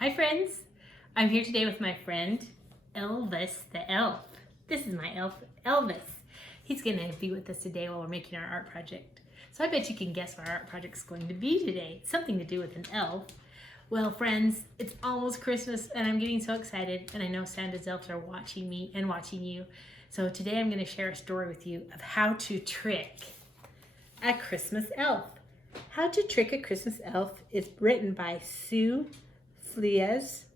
Hi friends, I'm here today with my friend Elvis the elf. This is my elf Elvis. He's going to be with us today while we're making our art project. So I bet you can guess what our art project's going to be today. It's something to do with an elf. Well friends, it's almost Christmas and I'm getting so excited, and I know Santa's elves are watching me and watching you. So today I'm going to share a story with you of how to trick a Christmas elf. How to Trick a Christmas Elf is written by Sue Flies,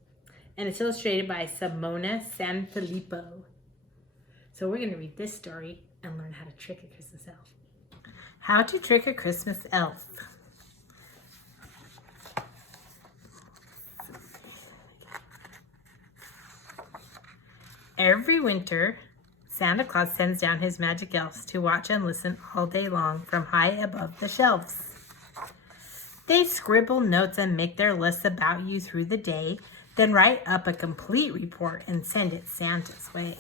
and it's illustrated by Simona Sanfilippo. So we're going to read this story and learn how to trick a Christmas elf. How to Trick a Christmas Elf. Every winter, Santa Claus sends down his magic elves to watch and listen all day long from high above the shelves. They scribble notes and make their lists about you through the day, then write up a complete report and send it Santa's way.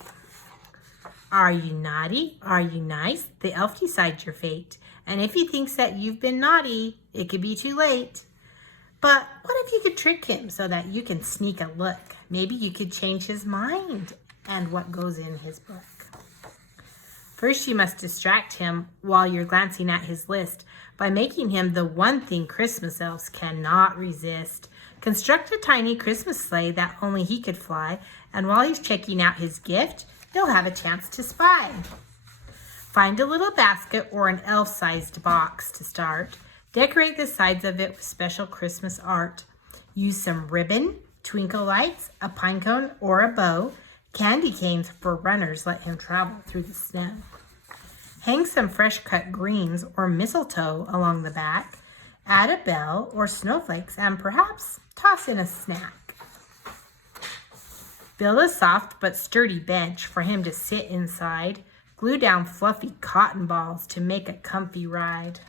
Are you naughty? Are you nice? The elf decides your fate. And if he thinks that you've been naughty, it could be too late. But what if you could trick him so that you can sneak a look? Maybe you could change his mind and what goes in his book. First, you must distract him while you're glancing at his list by making him the one thing Christmas elves cannot resist. Construct a tiny Christmas sleigh that only he could fly, and while he's checking out his gift, he'll have a chance to spy. Find a little basket or an elf-sized box to start. Decorate the sides of it with special Christmas art. Use some ribbon, twinkle lights, a pine cone, or a bow. Candy canes for runners let him travel through the snow. Hang some fresh cut greens or mistletoe along the back. Add a bell or snowflakes and perhaps toss in a snack. Build a soft but sturdy bench for him to sit inside. Glue down fluffy cotton balls to make a comfy ride.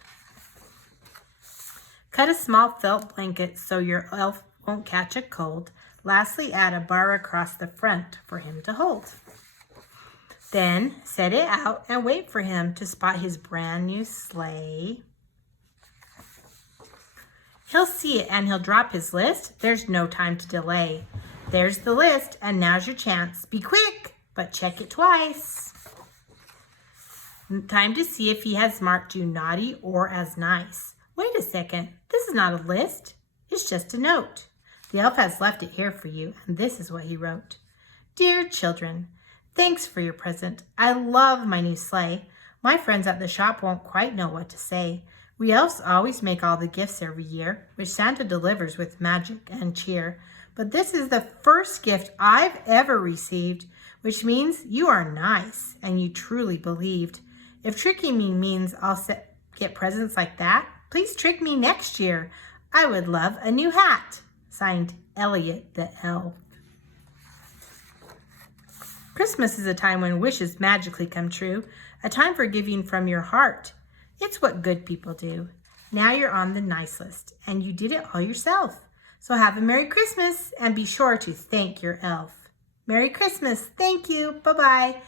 Cut a small felt blanket so your elf won't catch a cold. Lastly, add a bar across the front for him to hold. Then set it out and wait for him to spot his brand new sleigh. He'll see it and he'll drop his list. There's no time to delay. There's the list and now's your chance. Be quick, but check it twice. Time to see if he has marked you naughty or as nice. Wait a second, this is not a list. It's just a note. The elf has left it here for you, and this is what he wrote. Dear children, thanks for your present. I love my new sleigh. My friends at the shop won't quite know what to say. We elves always make all the gifts every year, which Santa delivers with magic and cheer. But this is the first gift I've ever received, which means you are nice and you truly believed. If tricking me means I'll get presents like that, please trick me next year. I would love a new hat. Signed, Elliot the Elf. Christmas is a time when wishes magically come true, a time for giving from your heart. It's what good people do. Now you're on the nice list, and you did it all yourself. So have a Merry Christmas, and be sure to thank your elf. Merry Christmas. Thank you. Bye-bye.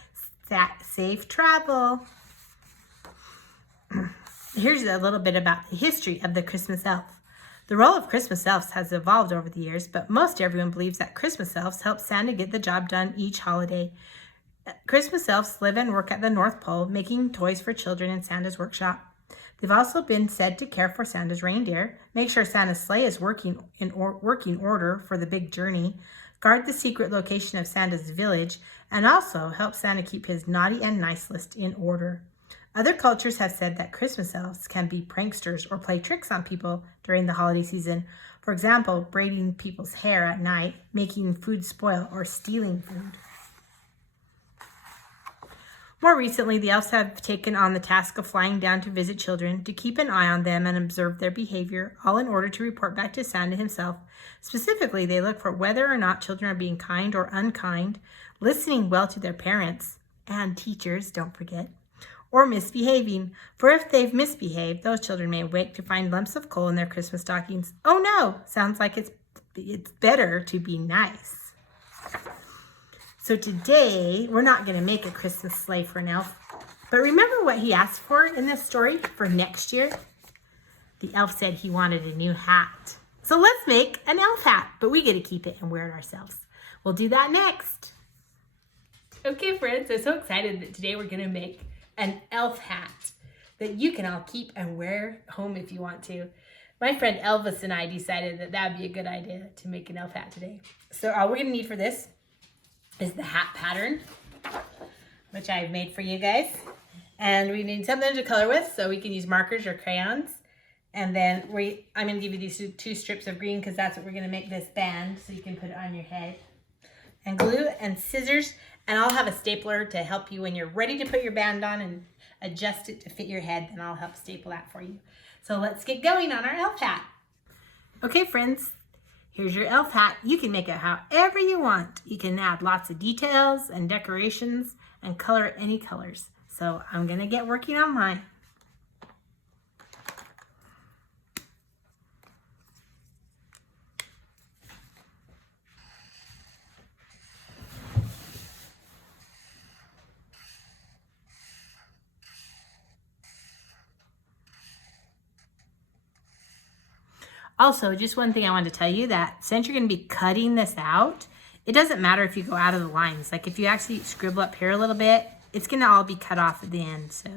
Safe travel. Here's a little bit about the history of the Christmas elf. The role of Christmas elves has evolved over the years, but most everyone believes that Christmas elves help Santa get the job done each holiday. Christmas elves live and work at the North Pole, making toys for children in Santa's workshop. They've also been said to care for Santa's reindeer, make sure Santa's sleigh is working order for the big journey, guard the secret location of Santa's village, and also help Santa keep his naughty and nice list in order. Other cultures have said that Christmas elves can be pranksters or play tricks on people during the holiday season. For example, braiding people's hair at night, making food spoil, or stealing food. More recently, the elves have taken on the task of flying down to visit children, to keep an eye on them and observe their behavior, all in order to report back to Santa himself. Specifically, they look for whether or not children are being kind or unkind, listening well to their parents, and teachers, don't forget, or misbehaving. For if they've misbehaved, those children may wake to find lumps of coal in their Christmas stockings. Oh no, sounds like it's better to be nice. So today, we're not going to make a Christmas sleigh for an elf, but remember what he asked for in this story for next year? The elf said he wanted a new hat. So let's make an elf hat, but we get to keep it and wear it ourselves. We'll do that next. Okay, friends, I'm so excited that today we're gonna make an elf hat that you can all keep and wear home if you want to. My friend Elvis and I decided that that'd be a good idea to make an elf hat today. So all we're gonna need for this is the hat pattern, which I've made for you guys. And we need something to color with, so we can use markers or crayons. And then I'm gonna give you these two strips of green because that's what we're gonna make this band, so you can put it on your head. And glue and scissors, and I'll have a stapler to help you when you're ready to put your band on and adjust it to fit your head, then I'll help staple that for you. So let's get going on our elf hat. Okay, friends, here's your elf hat. You can make it however you want. You can add lots of details and decorations and color any colors. So I'm gonna get working on mine. Also, just one thing I wanted to tell you, that since you're going to be cutting this out, it doesn't matter if you go out of the lines. Like if you actually scribble up here a little bit, it's going to all be cut off at the end. So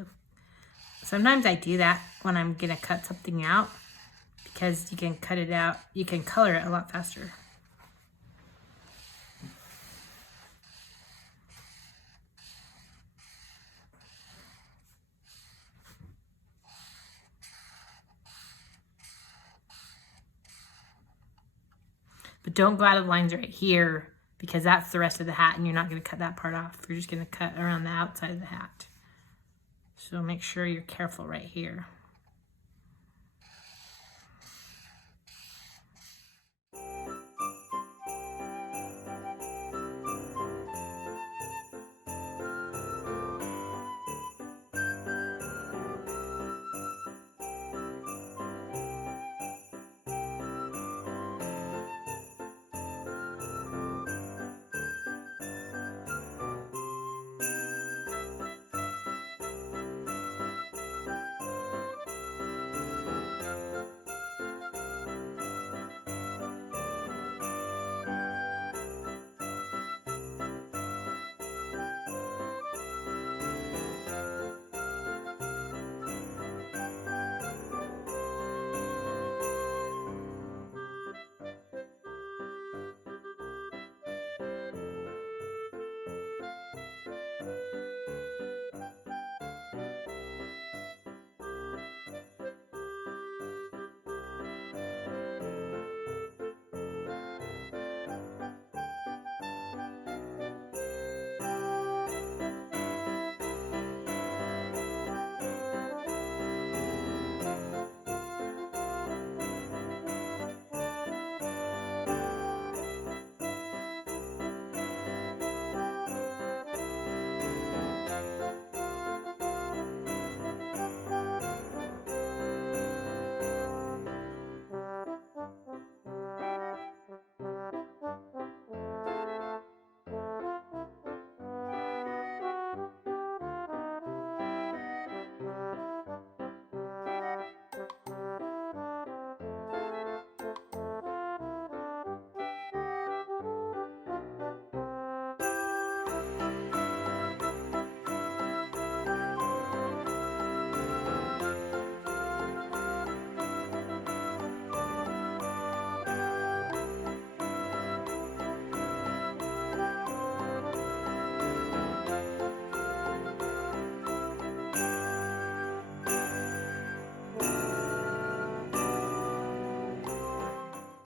sometimes I do that when I'm going to cut something out because you can cut it out. You can color it a lot faster. But don't go out of the lines right here because that's the rest of the hat and you're not going to cut that part off. You're just going to cut around the outside of the hat. So make sure you're careful right here.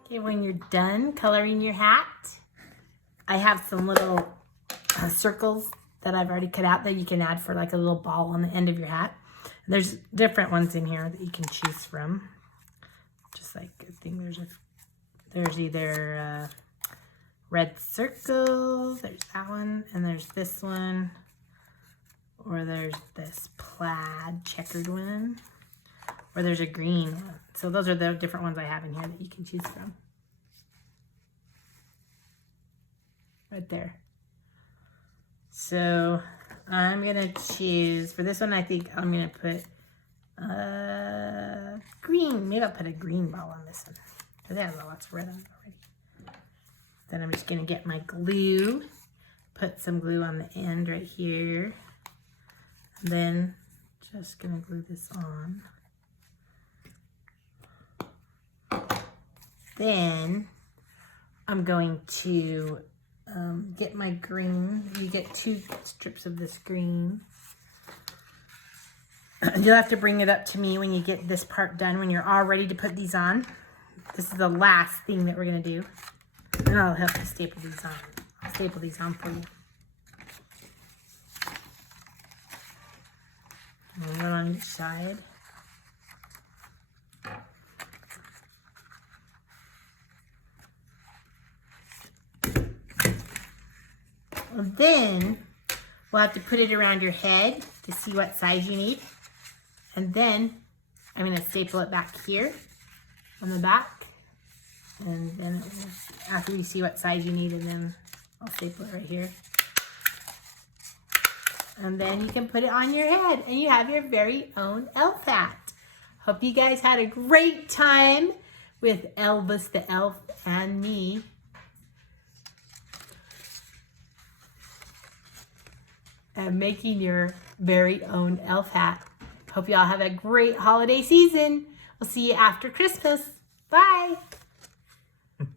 Okay, when you're done coloring your hat, I have some little circles that I've already cut out that you can add for like a little ball on the end of your hat. There's different ones in here that you can choose from. Just like, I think there's either red circle, there's that one, and there's this one, or there's this plaid checkered one, or there's a green one. So those are the different ones I have in here that you can choose from. Right there. So I'm gonna choose, for this one I think I'm gonna put green. Maybe I'll put a green ball on this one. Because it has lots of red on it already. Then I'm just going to get my glue. Put some glue on the end right here. And then just going to glue this on. Then I'm going to get my green. You get 2 strips of this green. You'll have to bring it up to me when you get this part done, when you're all ready to put these on. This is the last thing that we're going to do. And I'll help you staple these on. I'll staple these on for you. One on each side. And then we'll have to put it around your head to see what size you need. And then I'm going to staple it back here on the back. And then after you see what size you need, and then I'll staple it right here. And then you can put it on your head and you have your very own elf hat. Hope you guys had a great time with Elvis the Elf and me. And making your very own elf hat. Hope you all have a great holiday season. We'll see you after Christmas. Bye.